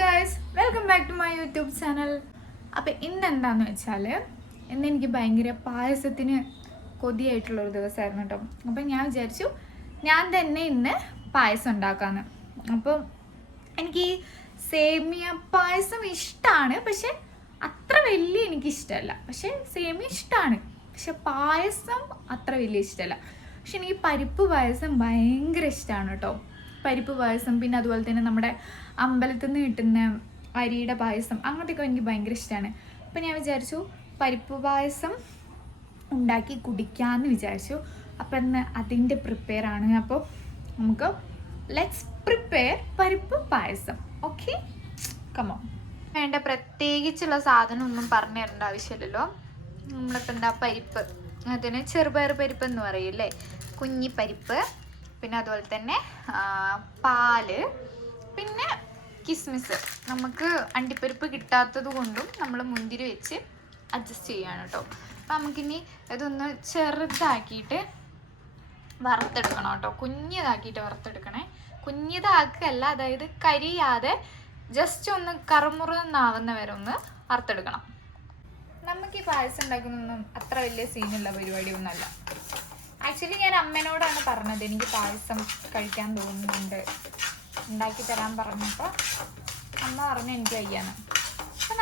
Guys, welcome back to my YouTube channel. അപ്പോൾ ഇന്ന് എന്താണെന്ന് വെച്ചാൽ ഇന്ന് എനിക്ക് ഭയങ്കര പായസത്തിന് കൊതിയായിട്ടുള്ളൊരു ദിവസമായിരുന്നു കേട്ടോ. അപ്പം ഞാൻ വിചാരിച്ചു ഞാൻ തന്നെ ഇന്ന് പായസം ഉണ്ടാക്കാമെന്ന്. അപ്പോൾ എനിക്ക് സേമിയ പായസം ഇഷ്ടമാണ്, പക്ഷെ അത്ര വലിയ എനിക്കിഷ്ടമല്ല. പക്ഷെ സേമിയ ഇഷ്ടമാണ്, പക്ഷെ പായസം അത്ര വലിയ ഇഷ്ടമല്ല. പക്ഷെ എനിക്ക് പരിപ്പ് പായസം ഭയങ്കര ഇഷ്ടമാണ് കേട്ടോ. പരിപ്പ് പായസം, പിന്നെ അതുപോലെ തന്നെ നമ്മുടെ അമ്പലത്തിൽ നിന്ന് കിട്ടുന്ന അരിയുടെ പായസം, അങ്ങനത്തെയൊക്കെ എനിക്ക് ഭയങ്കര ഇഷ്ടമാണ്. അപ്പം ഞാൻ വിചാരിച്ചു പരിപ്പ് പായസം ഉണ്ടാക്കി കുടിക്കാമെന്ന് വിചാരിച്ചു. അപ്പം ഇന്ന് അതിൻ്റെ പ്രിപ്പയറാണ്. അപ്പോൾ നമുക്ക് ലെറ്റ്സ് പ്രിപ്പയർ പരിപ്പ് പായസം. Okay, come on. വേണ്ട പ്രത്യേകിച്ചുള്ള സാധനം ഒന്നും പറഞ്ഞു തരേണ്ട ആവശ്യമില്ലല്ലോ. നമ്മളിപ്പോൾ എന്താ പരിപ്പ്, അതിന് ചെറുപയർ പരിപ്പ് എന്ന് പറയില്ലേ, കുഞ്ഞിപ്പരിപ്പ്, പിന്നെ അതുപോലെ തന്നെ പാല്, പിന്നെ കിസ്മിസ്. നമുക്ക് അണ്ടിപ്പരിപ്പ് കിട്ടാത്തത് കൊണ്ടും നമ്മൾ മുന്തിരി വെച്ച് അഡ്ജസ്റ്റ് ചെയ്യാണ് കേട്ടോ. അപ്പം നമുക്കിനി ഇതൊന്ന് ചെറുതാക്കിയിട്ട് വറുത്തെടുക്കണം കേട്ടോ. കുഞ്ഞിതാക്കിയിട്ട് വറുത്തെടുക്കണേ. കുഞ്ഞിതാക്കല്ല, അതായത് കരിയാതെ ജസ്റ്റ് ഒന്ന് കറുമുറന്നാവുന്ന വരെ ഒന്ന് വറുത്തെടുക്കണം. നമുക്ക് ഈ പായസം ഉണ്ടാക്കുന്നതൊന്നും അത്ര വലിയ സീനുള്ള പരിപാടിയൊന്നുമല്ല. ആക്ച്വലി ഞാൻ അമ്മേനോടാണ് പറഞ്ഞത് എനിക്ക് പായസം കഴിക്കാൻ തോന്നുന്നുണ്ട്, ഉണ്ടാക്കി തരാൻ പറഞ്ഞപ്പോൾ അമ്മ പറഞ്ഞു എനിക്ക് വയ്യാന്ന്. അപ്പം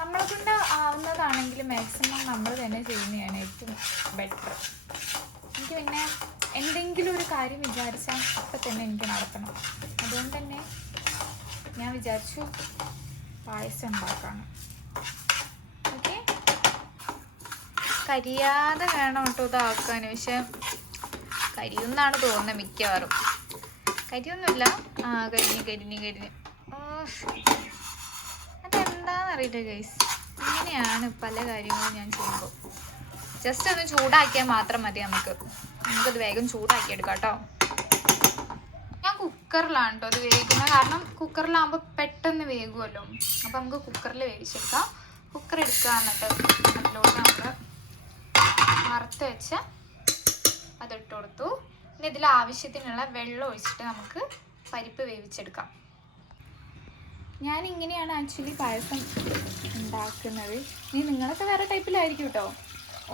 നമ്മളെ കൊണ്ട് ആവുന്നതാണെങ്കിൽ മാക്സിമം നമ്മൾ തന്നെ ചെയ്യുന്നതാണ് ഏറ്റവും ബെറ്റർ. എനിക്ക് പിന്നെ എന്തെങ്കിലും ഒരു കാര്യം വിചാരിച്ചാൽ അപ്പം തന്നെ എനിക്ക് നടത്തണം. അതുകൊണ്ട് തന്നെ ഞാൻ വിചാരിച്ചു പായസം ഉണ്ടാക്കാണ്. ഓക്കെ, കരിയാതെ വേണം കേട്ടോ ഇതാക്കാൻ. പക്ഷെ കരിയൊന്നാണ് തോന്നുന്നത് മിക്കവാറും. കരിയൊന്നുമില്ല, കരിഞ്ഞ് അതെന്താണെന്നറിയില്ല ഗൈസ്. ഇങ്ങനെയാണ് പല കാര്യങ്ങളും ഞാൻ ചെയ്യുമ്പോൾ. ജസ്റ്റ് ഒന്ന് ചൂടാക്കിയാൽ മാത്രം മതി. നമുക്കത് വേഗം ചൂടാക്കിയെടുക്കാം കേട്ടോ. ഞാൻ കുക്കറിലാണ് കേട്ടോ അത് വേവിക്കുന്നത്. കാരണം കുക്കറിലാകുമ്പോൾ പെട്ടെന്ന് വേകുമല്ലോ. അപ്പോൾ നമുക്ക് കുക്കറിൽ വേവിച്ചെടുക്കാം. കുക്കർ എടുക്കുക, എന്നിട്ട് അതിലോട്ട് നമ്മൾ വറുത്ത് വെച്ച് അതിട്ട് കൊടുത്തു. ഇനി ഇതിൽ ആവശ്യത്തിനുള്ള വെള്ളം ഒഴിച്ചിട്ട് നമുക്ക് പരിപ്പ് വേവിച്ചെടുക്കാം. ഞാനിങ്ങനെയാണ് ആക്ച്വലി പായസം ഉണ്ടാക്കുന്നത്. ഇനി നിങ്ങളൊക്കെ വേറെ ടൈപ്പിലായിരിക്കും കേട്ടോ.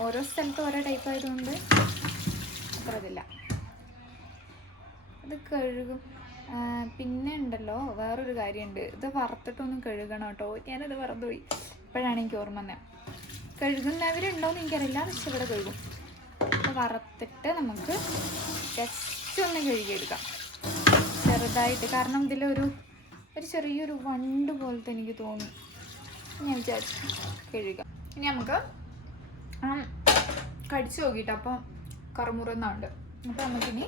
ഓരോ സ്ഥലത്തും ഓരോ ടൈപ്പ് ആയതുകൊണ്ട് അത്ര ഇതില്ല. ഇത് കഴുകും. പിന്നെ ഉണ്ടല്ലോ വേറൊരു കാര്യമുണ്ട്, ഇത് വറുത്തിട്ടൊന്നും കഴുകണം കേട്ടോ. ഞാനത് മറന്നുപോയി, ഇപ്പോഴാണ് എനിക്ക് ഓർമ്മ വന്നത്. കഴുകുന്നവരുണ്ടോയെന്ന് എനിക്കറിയില്ല, പക്ഷെ ഇവിടെ കഴുകും. അപ്പോൾ വറുത്തിട്ട് നമുക്ക് ജസ്റ്റ് ഒന്ന് കഴുകിയെടുക്കാം ചെറുതായിട്ട്. കാരണം ഇതിലൊരു ചെറിയൊരു വണ്ട് പോലത്തെ എനിക്ക് തോന്നും. ഞാൻ വിചാരിച്ചു കഴുകാം. ഇനി നമുക്ക് കടിച്ചു നോക്കിയിട്ട് അപ്പോൾ കറുമുറുന്നുണ്ട്. അപ്പോൾ നമുക്കിനി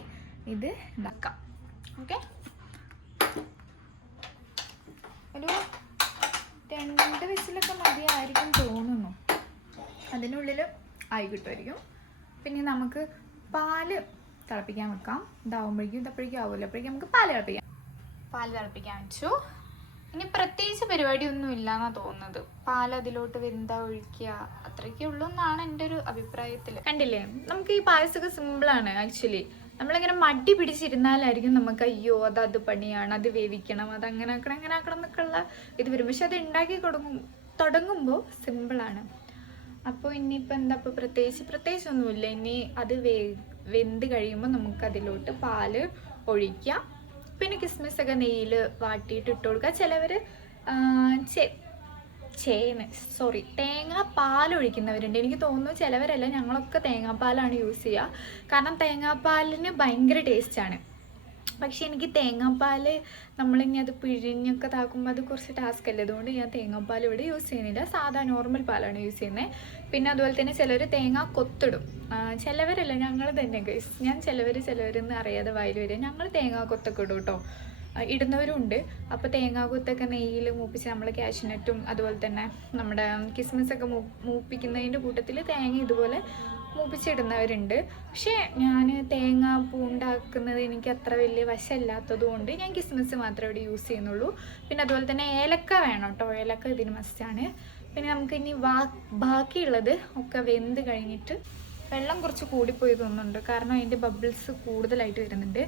ഇത് ഉണ്ടാക്കാം. ഓക്കെ, ഒരു 2 വിസിലൊക്കെ മതിയായിരിക്കും തോന്നുന്നു. അതിനുള്ളിൽ ആയി കിട്ടുമായിരിക്കും. പിന്നെ നമുക്ക് പാല് തിളപ്പിക്കാൻ വെക്കാം. ഇതപ്പോഴേക്കും ആവുമല്ലോ. അപ്പോഴേക്കും നമുക്ക് പാല് തിളപ്പിക്കാൻ വെച്ചു. ഇനി പ്രത്യേകിച്ച് പരിപാടിയൊന്നും ഇല്ലയെന്നാണ് തോന്നുന്നത്. പാൽ അതിലോട്ട് വെന്താ ഒഴിക്കുക, അത്രയ്ക്കേ ഉള്ളൂ എന്നാണ് എൻ്റെ ഒരു അഭിപ്രായത്തിൽ. കണ്ടില്ലേ, നമുക്ക് ഈ പായസമൊക്കെ സിമ്പിളാണ് ആക്ച്വലി. നമ്മളിങ്ങനെ മടി പിടിച്ചിരുന്നാലായിരിക്കും നമുക്ക് അയ്യോ അത് പണിയാണ്, അത് വേവിക്കണം, അത് അങ്ങനെ ആക്കണം എന്നൊക്കെ ഉള്ള ഇത് വരും. പക്ഷെ അത് ഉണ്ടാക്കി തുടങ്ങുമ്പോൾ സിമ്പിളാണ്. അപ്പോൾ ഇനിയിപ്പോൾ എന്താ, ഇപ്പോൾ പ്രത്യേകിച്ചൊന്നുമില്ല. ഇനി അത് വെന്ത് കഴിയുമ്പോൾ നമുക്ക് അതിലോട്ട് പാല് ഒഴിക്കാം. പിന്നെ കിസ്മിസൊക്കെ നെയ്യിൽ വാട്ടിയിട്ട് ഇട്ട് കൊടുക്കുക. ചിലവർ തേങ്ങാപ്പാൽ ഒഴിക്കുന്നവരുണ്ട്. എനിക്ക് തോന്നുന്നു ചിലവരല്ല, ഞങ്ങളൊക്കെ തേങ്ങാപ്പാലാണ് യൂസ് ചെയ്യുക. കാരണം തേങ്ങാപ്പാലിന് ഭയങ്കര ടേസ്റ്റാണ്. പക്ഷേ എനിക്ക് തേങ്ങാപ്പാൽ നമ്മളിനി അത് പിഴിഞ്ഞൊക്കെ താക്കുമ്പോൾ അത് കുറച്ച് ടാസ്ക് അല്ലേ. അതുകൊണ്ട് ഞാൻ തേങ്ങാപ്പാൽ ഇവിടെ യൂസ് ചെയ്യുന്നില്ല, സാധാ നോർമൽ പാലാണ് യൂസ് ചെയ്യുന്നത്. പിന്നെ അതുപോലെ തന്നെ ചിലർ തേങ്ങ കൊത്തിടും. ചിലവരല്ല, ഞങ്ങൾ തന്നെ ഗൈസ്. ഞാൻ ചിലവരെന്ന് അറിയാതെ വായിൽ വരിക. ഞങ്ങൾ തേങ്ങ കൊത്തൊക്കെ ഇടും കേട്ടോ, ഇടുന്നവരും ഉണ്ട്. അപ്പോൾ തേങ്ങാ കൊത്തൊക്കെ നെയ്യിൽ മൂപ്പിച്ച് നമ്മൾ കാഷ്നട്ടും അതുപോലെ തന്നെ നമ്മുടെ കിസ്മിസൊക്കെ മൂപ്പിക്കുന്നതിൻ്റെ കൂട്ടത്തിൽ തേങ്ങ ഇതുപോലെ മൂപ്പിച്ചിടുന്നവരുണ്ട്. പക്ഷേ ഞാൻ തേങ്ങാപ്പൂ ഉണ്ടാക്കുന്നത് എനിക്ക് അത്ര വലിയ വശമില്ലാത്തത് കൊണ്ട് ഞാൻ കിസ്മിസ് മാത്രമേ ഇവിടെ യൂസ് ചെയ്യുന്നുള്ളൂ. പിന്നെ അതുപോലെ തന്നെ ഏലക്ക വേണം കേട്ടോ, ഏലക്ക ഇതിന് മസ്റ്റാണ്. പിന്നെ നമുക്ക് ഇനി ബാക്കിയുള്ളത് ഒക്കെ വെന്ത് കഴിഞ്ഞിട്ട് വെള്ളം കുറച്ച് കൂടിപ്പോയി തോന്നുന്നുണ്ട്, കാരണം അതിൻ്റെ ബബിൾസ് കൂടുതലായിട്ട് വരുന്നുണ്ട്.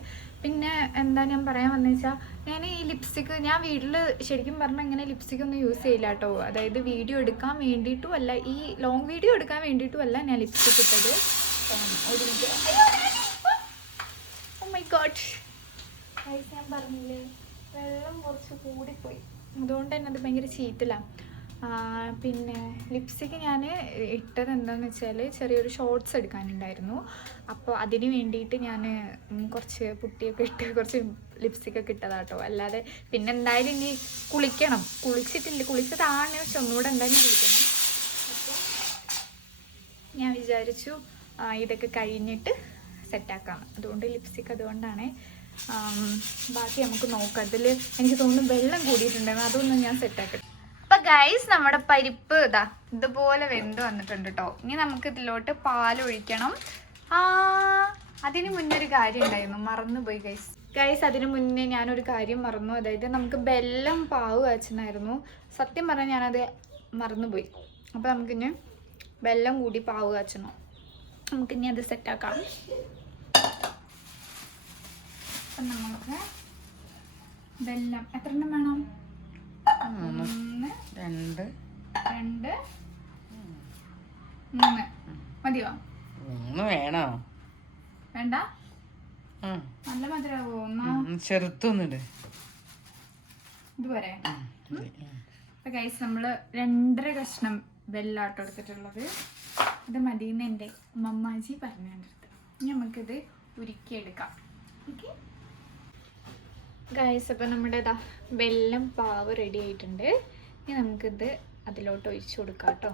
പിന്നെ എന്താ ഞാൻ പറയാൻ വന്നു വെച്ചാൽ ഞാൻ ഈ ലിപ്സ്റ്റിക് ഞാൻ വീട്ടിൽ ശരിക്കും പറഞ്ഞാൽ ഇങ്ങനെ ലിപ്സ്റ്റിക് ഒന്നും യൂസ് ചെയ്യില്ല കേട്ടോ. അതായത് വീഡിയോ എടുക്കാൻ വേണ്ടിയിട്ടും അല്ല, ഈ ലോങ് വീഡിയോ എടുക്കാൻ വേണ്ടിയിട്ടും അല്ല ഞാൻ ലിപ്സ്റ്റിക് ഇട്ടത്. ഒരു മിനിറ്റ്. ഓ മൈ ഗോഡ്, ഞാൻ പറഞ്ഞില്ലേ വെള്ളം കുറച്ച് കൂടിപ്പോയി, അതുകൊണ്ട് തന്നെ അത് ഭയങ്കര ചീറ്റിലാണ്. പിന്നെ ലിപ്സ്റ്റിക്ക് ഞാൻ ഇട്ടത് എന്താണെന്ന് വെച്ചാൽ ചെറിയൊരു ഷോർട്സ് എടുക്കാനുണ്ടായിരുന്നു. അപ്പോൾ അതിന് വേണ്ടിയിട്ട് ഞാൻ കുറച്ച് പുട്ടിയൊക്കെ ഇട്ട് കുറച്ച് ലിപ്സ്റ്റിക്കൊക്കെ ഇട്ടതാട്ടോ. അല്ലാതെ പിന്നെ എന്തായാലും ഇനി കുളിക്കണം, കുളിച്ചതാണ്, പക്ഷെ ഒന്നുകൂടെ എന്തായാലും കുളിക്കണം. അപ്പോൾ ഞാൻ വിചാരിച്ചു ഇതൊക്കെ കഴിഞ്ഞിട്ട് സെറ്റാക്കാം. അതുകൊണ്ട് ലിപ്സ്റ്റിക്ക് അതുകൊണ്ടാണ്. ബാക്കി നമുക്ക് നോക്കാം. അതിൽ എനിക്ക് തോന്നുന്നു വെള്ളം കൂടിയിട്ടുണ്ടായിരുന്നു, അതൊന്നും ഞാൻ സെറ്റാക്കട്ടെ. അപ്പൊ ഗൈസ് നമ്മുടെ പരിപ്പ് ഇതുപോലെ വെന്ത് വന്നിട്ടുണ്ട് കേട്ടോ. ഇനി നമുക്ക് ഇതിലോട്ട് പാലൊഴിക്കണം. അതിന് മുന്നേ ഒരു കാര്യം ഉണ്ടായിരുന്നു, മറന്നുപോയി ഗൈസ്. അതിന് മുന്നേ ഞാനൊരു കാര്യം മറന്നു. അതായത് നമുക്ക് ബെല്ലം പാവ് കാച്ചണമായിരുന്നു. സത്യം പറഞ്ഞാൽ ഞാനത് മറന്നുപോയി. അപ്പോൾ നമുക്കിനി ബെല്ലം കൂടി പാവ് കാച്ചണം. നമുക്കിനി അത് സെറ്റാക്കാം. അപ്പം നമുക്ക് ബെല്ലം എത്ര എണ്ണം വേണം? 1 2 3 മതിയോ? 3 വേണോ? വേണ്ട, നല്ല മധുരമാവോ? ചെറുത്തൊന്നുണ്ട് ഇതുവരെ. അപ്പൊ ഗൈസ് നമ്മള് 2.5 കഷ്ണം ബെല്ലാട്ടോ എടുത്തിട്ടുള്ളത്. ഇത് മതിയെന്ന് എൻ്റെ മമ്മാജി പറഞ്ഞു അടുത്ത്. നമുക്കിത് ഉരുക്കിയെടുക്കാം. ഓക്കെ ഗൈസ്, അപ്പം നമ്മുടെ വെല്ലം പാവ് റെഡി ആയിട്ടുണ്ട്. ഇനി നമുക്കിത് അതിലോട്ട് ഒഴിച്ചു കൊടുക്കാം കേട്ടോ.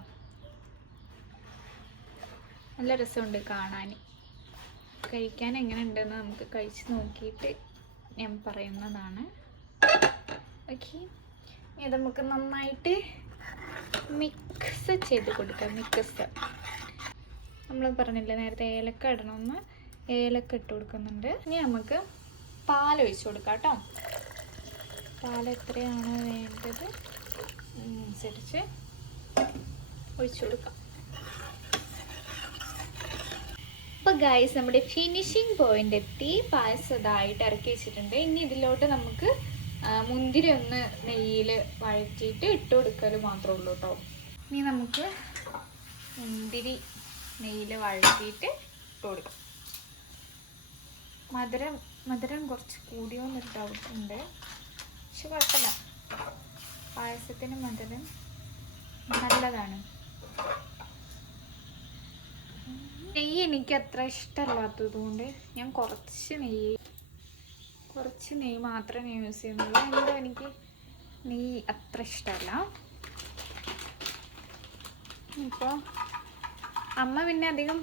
നല്ല രസമുണ്ട് കാണാൻ. കഴിക്കാൻ എങ്ങനെ ഉണ്ടെന്ന് നമുക്ക് കഴിച്ച് നോക്കിയിട്ട് ഞാൻ പറയുന്നതാണ്. ഓക്കെ, ഇനി നമുക്ക് നന്നായിട്ട് മിക്സ് ചെയ്ത് കൊടുക്കാം. നമ്മൾ പറഞ്ഞില്ലേ നേരത്തെ ഏലക്ക ഇടണമെന്ന്, ഏലക്ക ഇട്ട് കൊടുക്കുന്നുണ്ട്. ഇനി നമുക്ക് പാലൊഴിച്ച് കൊടുക്കാം കേട്ടോ. പാൽ എത്രയാണോ വേണ്ടത് അനുസരിച്ച് ഒഴിച്ചു കൊടുക്കാം. അപ്പോൾ ഗൈസ് നമ്മുടെ ഫിനിഷിങ് പോയിന്റ് എത്തി. പായസം ഇതായിട്ട് ഇറക്കി വെച്ചിട്ടുണ്ട്. ഇനി ഇതിലോട്ട് നമുക്ക് മുന്തിരി ഒന്ന് നെയ്യിൽ വഴറ്റിയിട്ട് ഇട്ട് കൊടുക്കൽ മാത്രമേ ഉള്ളൂ കേട്ടോ. ഇനി നമുക്ക് മുന്തിരി നെയ്യിൽ വഴറ്റിയിട്ട് ഇട്ട് കൊടുക്കാം. മധുരം കുറച്ച് കൂടിയോന്നൊരു ഡൗട്ടുണ്ട്, പക്ഷെ കുഴപ്പമില്ല. പായസത്തിന് മധുരം നല്ലതാണ്. നെയ്യ് എനിക്ക് അത്ര ഇഷ്ടമല്ലാത്തത് കൊണ്ട് ഞാൻ കുറച്ച് നെയ്യ് മാത്രമേ യൂസ് ചെയ്യുന്നുള്ളൂ. എന്തോ എനിക്ക് നെയ്യ് അത്ര ഇഷ്ടമല്ല. ഇപ്പോൾ അമ്മ പിന്നെ അധികം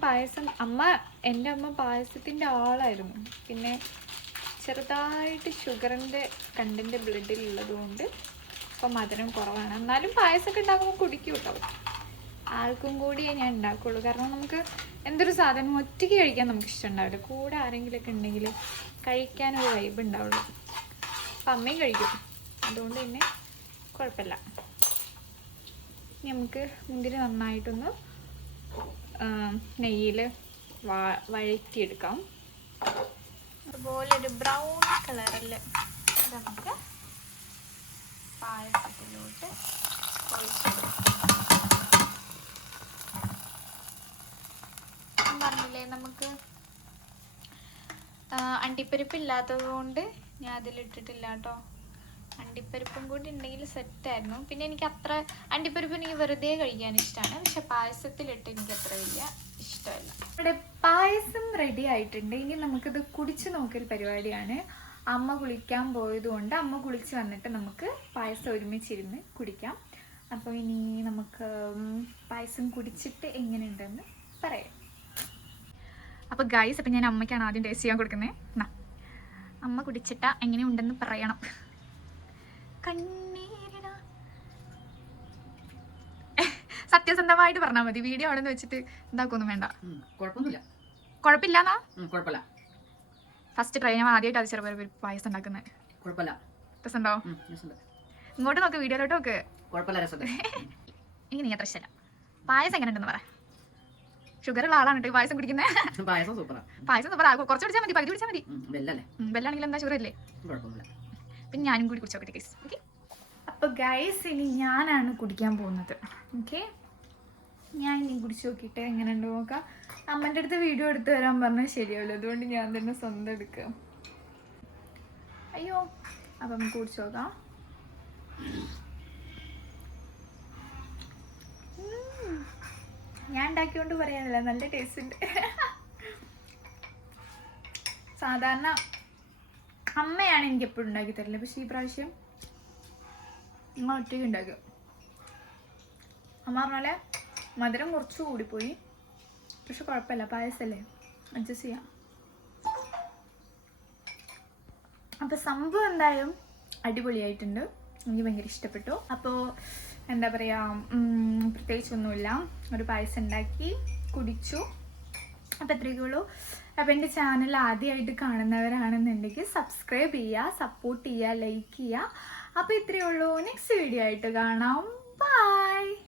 എൻ്റെ അമ്മ പായസത്തിൻ്റെ ആളായിരുന്നു. പിന്നെ ചെറുതായിട്ട് ഷുഗറിൻ്റെ കണ്ടൻറ്റ് ബ്ലഡിലുള്ളത് കൊണ്ട് ഇപ്പം മധുരം കുറവാണ്. എന്നാലും പായസമൊക്കെ ഉണ്ടാക്കുമ്പോൾ കുടിക്കും കേട്ടോ. ആൾക്കും കൂടിയേ ഞാൻ ഉണ്ടാക്കുള്ളൂ. കാരണം നമുക്ക് എന്തൊരു സാധനം ഒറ്റയ്ക്ക് കഴിക്കാൻ നമുക്ക് ഇഷ്ടമുണ്ടാവില്ല. കൂടെ ആരെങ്കിലുമൊക്കെ ഉണ്ടെങ്കിൽ കഴിക്കാനൊരു വൈബ് ഉണ്ടാവുള്ളൂ. അപ്പം അമ്മയും കഴിക്കും, അതുകൊണ്ട് തന്നെ കുഴപ്പമില്ല. നമുക്ക് മുന്തിരി നന്നായിട്ടൊന്ന് നെയ്യിൽ വഴറ്റിയെടുക്കാം. അതുപോലെ ഒരു ബ്രൗൺ കളറിൽ നമുക്ക് പായസത്തിലോട്ട് ഒഴിച്ചെടുക്കാം. പറഞ്ഞില്ലേ നമുക്ക് അണ്ടിപ്പരിപ്പ് ഇല്ലാത്തത് കൊണ്ട് ഞാൻ അതിലിട്ടിട്ടില്ല കേട്ടോ. അണ്ടിപ്പരിപ്പും കൂടി ഉണ്ടെങ്കിൽ സെറ്റായിരുന്നു. പിന്നെ എനിക്ക് അത്ര അണ്ടിപ്പരിപ്പ് എനിക്ക് വെറുതെ കഴിക്കാൻ ഇഷ്ടമാണ്, പക്ഷെ പായസത്തിലിട്ട് എനിക്ക് അത്ര വലിയ ഇഷ്ടമല്ല. ഇവിടെ പായസം റെഡി ആയിട്ടുണ്ട്. ഇനി നമുക്കിത് കുടിച്ച് നോക്കൽ പരിപാടിയാണ്. അമ്മ കുളിക്കാൻ പോയതുകൊണ്ട് അമ്മ കുളിച്ച് വന്നിട്ട് നമുക്ക് പായസം ഒരുമിച്ചിരുന്ന് കുടിക്കാം. അപ്പോൾ ഇനി നമുക്ക് പായസം കുടിച്ചിട്ട് എങ്ങനെയുണ്ടെന്ന് പറയാം. അപ്പോൾ ഗൈസ്, അപ്പം ഞാൻ അമ്മയ്ക്കാണ് ആദ്യം ടേസ്റ്റ് ചെയ്യാൻ കൊടുക്കുന്നത്. അമ്മ കുടിച്ചിട്ട എങ്ങനെയുണ്ടെന്ന് പറയണം. കണ്ണീരിന സത്യസന്ധമായിട്ട് പറഞ്ഞാൽ മതി. വീഡിയോ അവിടെ നിന്ന് വെച്ചിട്ട് എന്താക്കൊന്നും വേണ്ട. കുഴപ്പമില്ലാന്നാ? First try. ഞാൻ ആദ്യമായിട്ട് അത് ചെറുപ്പം പായസം ഉണ്ടാക്കുന്നത്. രസമുണ്ടോ? ഇങ്ങോട്ട് നോക്ക്, വീഡിയോയിലോട്ട് നോക്ക്. എനിക്ക് നീ അത്ര ഇഷ്ടമല്ല. പായസം എങ്ങനെ ഉണ്ടെന്ന് പറ. ഷുഗർ ഉള്ള ആളാണ് കേട്ടോ ഈ പായസം കുടിക്കുന്നത്. പായസം സൂപ്പറാ. പായസം സൂപ്പർ ആകും. കുറച്ച് കുടിച്ചാൽ മതി, പകുതി കുടിച്ചാൽ മതി. വെല്ലല്ലേ? വെല്ലാണെങ്കിൽ എന്താ ഷുഗർ അല്ലേ? കുഴപ്പമൊന്നുമില്ല. പിന്നെ ഞാനും കൂടി കുടിച്ചോക്കട്ടെ ഗൈസ്. ഓക്കെ, അപ്പോൾ ഗൈസ് ഇനി ഞാനാണ് കുടിക്കാൻ പോകുന്നത്. ഓക്കെ, ഞാൻ ഇനി കുടിച്ച് നോക്കിയിട്ട് എങ്ങനെ ഉണ്ടോ നോക്കാം. അമ്മൻ്റെ അടുത്ത് വീഡിയോ എടുത്ത് തരാൻ പറഞ്ഞാൽ ശരിയാവില്ല, അതുകൊണ്ട് ഞാൻ തന്നെ സ്വന്തം എടുക്കാം. അയ്യോ, അപ്പം നമുക്ക് കുടിച്ച് നോക്കാം. ഞാൻ ഉണ്ടാക്കിയോണ്ട് പറയാനില്ല, നല്ല ടേസ്റ്റ് ഉണ്ട്. സാധാരണ അമ്മയാണ് എനിക്ക് എപ്പോഴും ഉണ്ടാക്കി തരില്ല, പക്ഷെ ഈ പ്രാവശ്യം അമ്മ ഒറ്റയ്ക്ക് ഉണ്ടാക്കുക. അമ്മ പറഞ്ഞാലെ മധുരം കുറച്ച് കൂടിപ്പോയി, പക്ഷെ കുഴപ്പമില്ല, പായസമല്ലേ, അഡ്ജസ്റ്റ് ചെയ്യാം. അപ്പോൾ സംഭവം എന്തായാലും അടിപൊളിയായിട്ടുണ്ട്, എനിക്ക് ഭയങ്കര ഇഷ്ടപ്പെട്ടു. അപ്പോൾ എന്താ പറയുക, പ്രത്യേകിച്ചൊന്നുമില്ല, ഒരു പായസം ഉണ്ടാക്കി കുടിച്ചു. അപ്പോൾ എത്രയൊക്കെ ഉള്ളൂ. അപ്പോൾ എൻ്റെ ചാനൽ ആദ്യമായിട്ട് കാണുന്നവരാണെന്നുണ്ടെങ്കിൽ സബ്സ്ക്രൈബ് ചെയ്യുക, സപ്പോർട്ട് ചെയ്യുക, ലൈക്ക് ചെയ്യുക. അപ്പോൾ ഇത്രയേ ഉള്ളൂ. നെക്സ്റ്റ് വീഡിയോ ആയിട്ട് കാണാം. ബൈ.